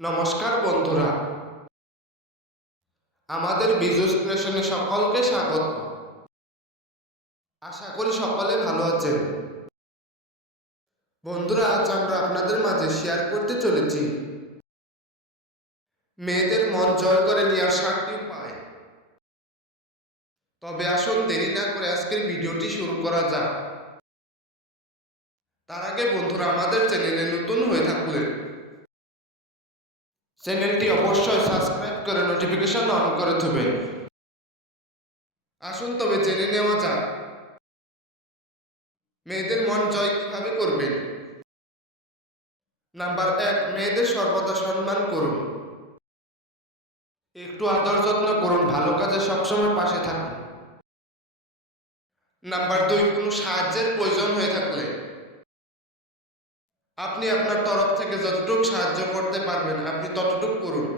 নমস্কার বন্ধুরা, আমাদের বিজুস ক্রিয়েশনে সকলকে স্বাগত। আশা করি সকলে ভালো আছেন। বন্ধুরা, আজ আমরা আপনাদের মাঝে শেয়ার করতে চলেছি মেয়েদের মন জয় করে নেওয়ার 7টি উপায়। তবে আসুন দেরি না করে আজকের ভিডিওটি শুরু করা যাক। তার আগে বন্ধুরা, আমাদের চ্যানেলে নতুন হয়ে থাকলে চ্যানেলটি অবশ্যই সাবস্ক্রাইব করে নোটিফিকেশন অন করে দেবেন। আসুন তবে জেনে নেওয়া যাক মেয়েদের মন জয় কিভাবে করবেন। নাম্বার 1, মেয়েদের সর্বদা সম্মান করুন। একটু আদর যত্ন করুন, ভালো কাজে সবসময় পাশে থাকুন। নাম্বার 2, কোনো সাহায্যের প্রয়োজন হয়ে থাকলে আপনি আপনার তরফ থেকে যতটুকু সাহায্য করতে পারবেন আপনি ততটুকু করুন।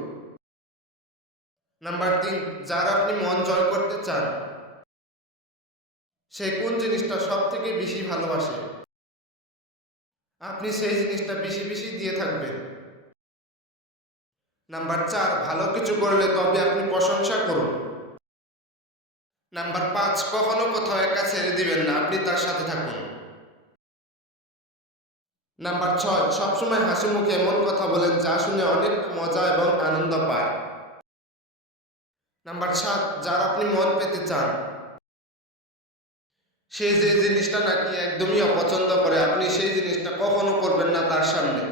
নাম্বার 3, যার আপনি মন জয় করতে চান সে কোন জিনিসটা সব থেকে বেশি ভালোবাসে আপনি সেই জিনিসটা বেশি বেশি দিয়ে থাকবেন। নাম্বার 4, ভালো কিছু করলে তবে আপনি প্রশংসা করুন। নাম্বার 5, কখনো কোথাও একা ছেড়ে দিবেন না, আপনি তার সাথে থাকুন। নাম্বার 6, সবসময় হাসি মুখে এমন কথা বলেন যা শুনে অনেক মজা এবং আনন্দ পায়। নাম্বার 7, যার আপনি মন পেতে চান সে যে জিনিসটা নাকি একদমই অপছন্দ করে আপনি সেই জিনিসটা কখনো করবেন না তার সামনে।